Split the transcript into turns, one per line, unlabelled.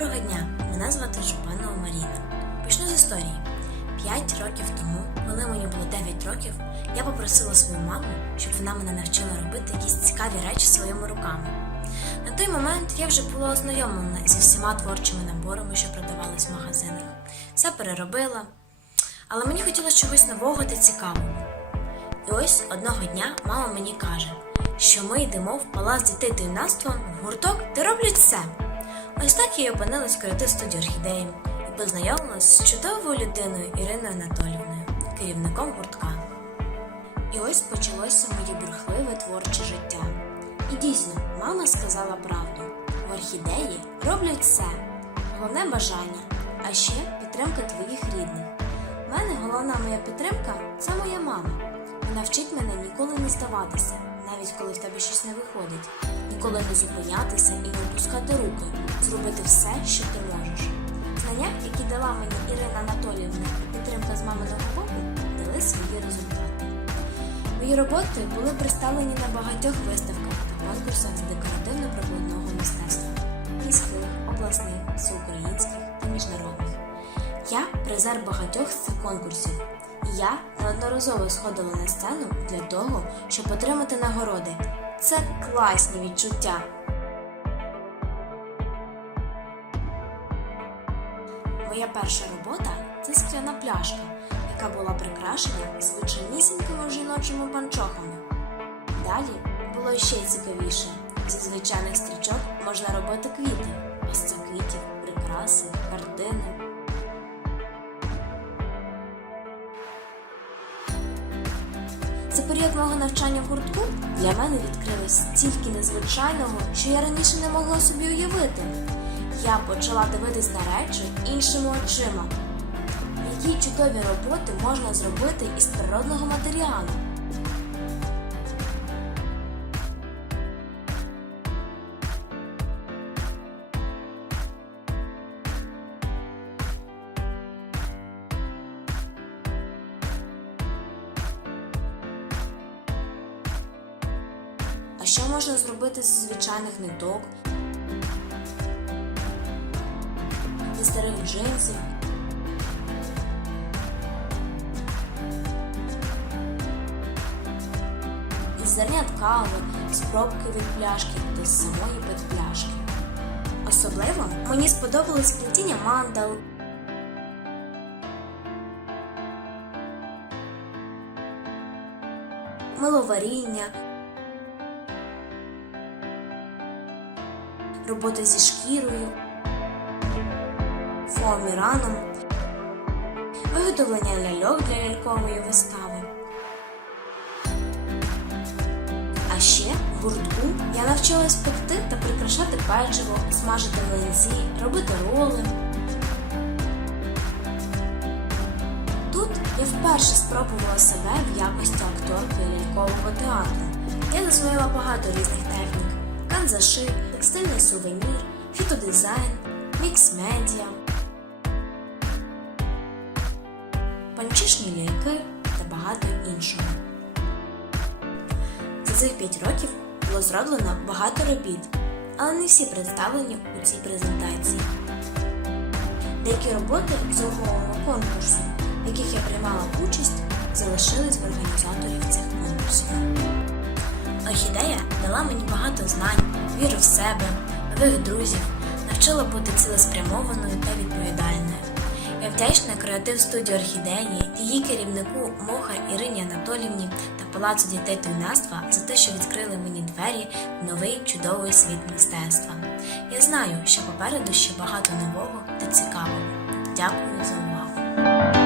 Доброго дня! Мене звати Жупанова Маріна. Почну з історії. П'ять років тому, коли мені було 9 років, я попросила свою маму, щоб вона мене навчила робити якісь цікаві речі своїми руками. На той момент я вже була ознайомлена зі всіма творчими наборами, що продавались в магазинах. Все переробила, але мені хотілося чогось нового та цікавого. І ось одного дня мама мені каже, що ми йдемо в палац дітей та юнацтва в гурток, де роблять все. Ось так я опинилась в креатив студії орхідеї і познайомилась з чудовою людиною Іриною Анатолівною, керівником гуртка. І ось почалося моє бурхливе творче життя. І дійсно, мама сказала правду: в орхідеї роблять все. Головне бажання, а ще підтримка твоїх рідних. У мене головна моя підтримка це моя мама. Вона вчить мене ніколи не здаватися, навіть коли в тебе щось не виходить, ніколи не зупинятися і не опускати руки, зробити все, що ти можеш. Знання, які дала мені Ірина Анатоліївна підтримка з маминого боку, дали свої результати. Мої роботи були представлені на багатьох виставках та конкурсах з декоративно-прикладного мистецтва міських, обласних, всеукраїнських та міжнародних. Я призер багатьох з цих конкурсів. Я неодноразово сходила на сцену для того, щоб отримати нагороди. Це класні відчуття. Моя перша робота це скляна пляшка, яка була прикрашена звичайнісінькими жіночими панчохами. Далі було ще цікавіше. Зі звичайних стрічок можна робити квіти, За період мого навчання в гуртку для мене відкрилось стільки незвичайного, що я раніше не могла собі уявити. Я почала дивитись на речі іншими очима. Які чудові роботи можна зробити із природного матеріалу. Що можна зробити зі звичайних ниток, зі старих джинсів? Із зернят кави, з пробки від пляшки з самої пляшки. Особливо мені сподобалось плетіння мандал, миловаріння, робота зі шкірою, фоаміраном, виготовлення ляльок для лялькової вистави. А ще в гуртку я навчилась пекти та прикрашати печиво, смажити млинці, робити роли. Тут я вперше спробувала себе в якості акторки лялькового театру. Я засвоїла багато різних технік: канзаши, текстильний сувенір, фітодизайн, мікс-медіа, панчишні ляльки та багато іншого. За цих 5 років було зроблено багато робіт, але не всі представлені у цій презентації. Деякі роботи з умовного конкурсу, в яких я приймала участь, залишились в організаторів цих конкурсів. Орхідея дала мені багато знань, віру в себе, нових друзів, навчила бути цілеспрямованою та відповідальною. Я вдячна креатив студії орхідеї, її керівнику Моха Ірині Анатолівні та Палацу дітей та юнацтва за те, що відкрили мені двері в новий чудовий світ мистецтва. Я знаю, що попереду ще багато нового та цікавого. Дякую за увагу.